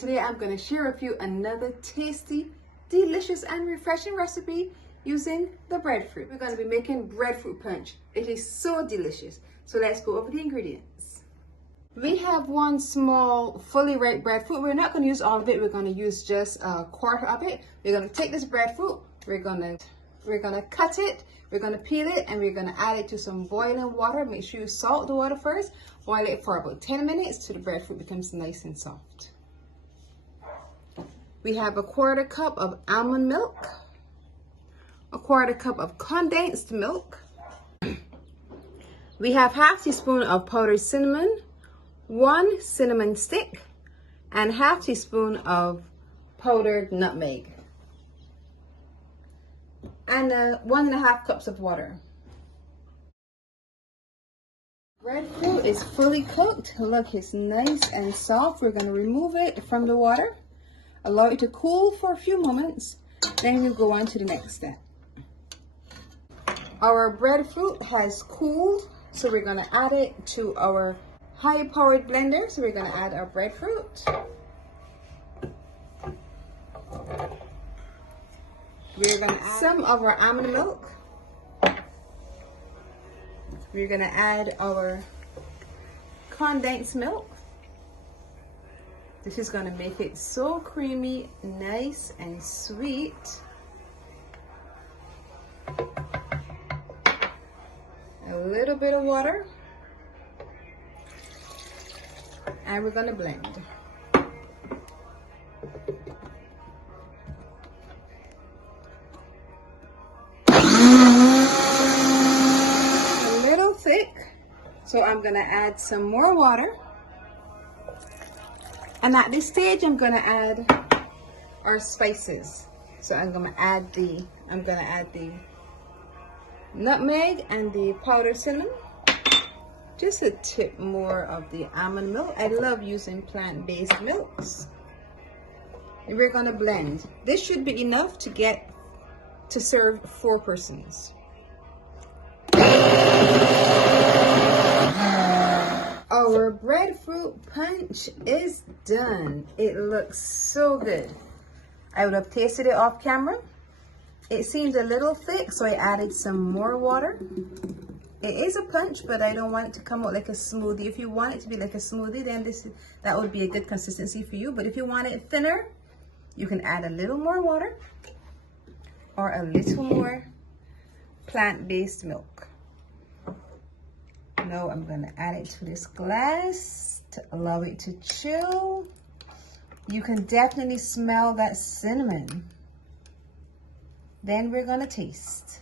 today I'm going to share with you another tasty, delicious and refreshing recipe using the breadfruit. We're going to be making breadfruit punch. It is so delicious. So let's go over the ingredients. We have one small fully ripe breadfruit. We're not going to use all of it. We're going to use just a quarter of it. We're going to take this breadfruit. We're going to cut it. We're going to peel it and we're going to add it to some boiling water. Make sure you salt the water first. Boil it for about 10 minutes till the breadfruit becomes nice and soft. We have a quarter cup of almond milk, a quarter cup of condensed milk. We have half teaspoon of powdered cinnamon, 1 cinnamon stick, and half teaspoon of powdered nutmeg, and 1.5 cups of water. Breadfruit is fully cooked. Look, it's nice and soft. We're going to remove it from the water, allow it to cool for a few moments, then we'll go on to the next step. Our breadfruit has cooled, so we're going to add it to our high-powered blender. So we're going to add our breadfruit. We're going to add some of our almond milk. We're going to add our condensed milk. This is going to make it so creamy, nice and sweet. A little bit of water. And we're going to blend. Thick, so I'm going to add some more water, and at this stage I'm going to add our spices. So I'm going to add the nutmeg and the powdered cinnamon, just a tip more of the almond milk. I love using plant-based milks. And we're going to blend. This should be enough to serve 4 persons. Our breadfruit punch is done. It looks so good. I would have tasted it off camera. It seemed a little thick, so I added some more water. It is a punch, but I don't want it to come out like a smoothie. If you want it to be like a smoothie, then that would be a good consistency for you. But if you want it thinner, you can add a little more water or a little more plant-based milk. Now I'm going to add it to this glass to allow it to chill. You can definitely smell that cinnamon. Then we're going to taste.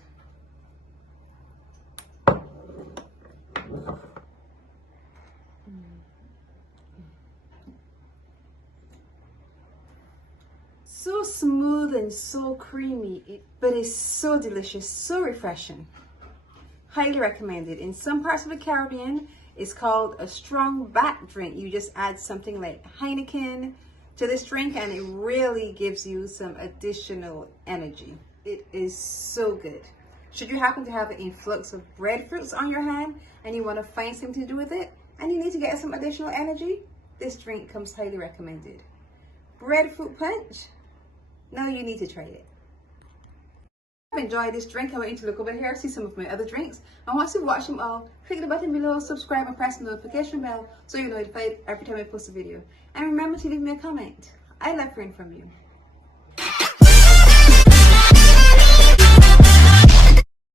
So smooth and so creamy, but it's so delicious, so refreshing. Highly recommended. In some parts of the Caribbean, it's called a strongback drink. You just add something like Heineken to this drink and it really gives you some additional energy. It is so good. Should you happen to have an influx of breadfruits on your hand and you want to find something to do with it and you need to get some additional energy, this drink comes highly recommended. Breadfruit punch. Now you need to try it. If you enjoyed this drink, I want you to look over here, see some of my other drinks. And once you watch them all, click the button below, subscribe and press the notification bell so you're notified every time I post a video. And remember to leave me a comment. I love hearing from you.